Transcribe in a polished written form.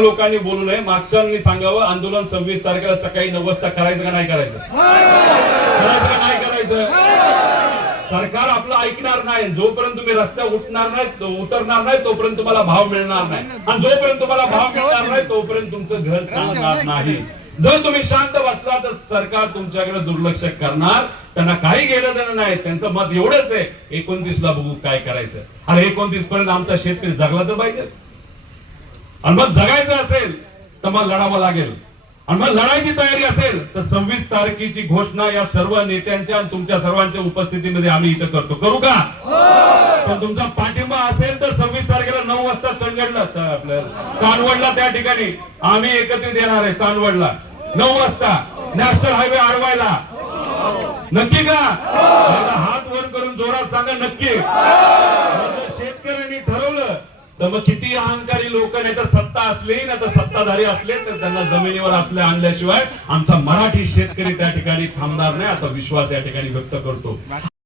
लोकांनी बोलू नये, मागच्यांनी सांगावं आंदोलन 26 तारखेला सकाळी 9 वाजता करायचं का नाही करायचं, करायचं का नाही करायचं. सरकार आपलं ऐकणार नाही. जोपर्यंत तुम्ही रस्त्यावर उतरणार नाही तोपर्यंत तुम्हाला भाव मिळणार नाही, आणि जोपर्यंत तुम्हाला भाव मिळणार नाही तोपर्यंत तुमचं घर चालणार नाही. जर तुम्ही शांत बसला तर सरकार तुमच्याकडे दुर्लक्ष करणार. त्यांना काही घेणं देणं नाही. त्यांचं मत एवढंच आहे, 29ला बघू काय करायचं. अरे 29 पर्यंत आमचा शेतकरी जगला तर पाहिजे, आणि मग जगायचं असेल तर मग लढावं लागेल, आणि मग लढायची तयारी असेल तर 26 तारखेची घोषणा या सर्व नेत्यांच्या आणि तुमच्या सर्वांच्या उपस्थितीमध्ये आम्ही इथं करतो. करू का? पण तुमचा पाठिंबा असेल तर 26 तारखेला 9 वाजता चंदगडला आपल्या चांदवडला त्या ठिकाणी आम्ही एकत्रित येणार आहे. चांदवडला 9 वाजता नॅशनल हायवे अडवायला. नक्की का? हात वर करून जोरात सांगा नक्की. शेतकऱ्यांनी ठरवलं तर मग किती अहंकारी लोक नाही तर सत्ता असली नाही तर सत्ताधारी असले तर त्यांना जमिनीवर असले आणल्याशिवाय आमचा मराठी शेतकरी त्या ठिकाणी थांबणार नाही असा विश्वास या ठिकाणी व्यक्त करतो.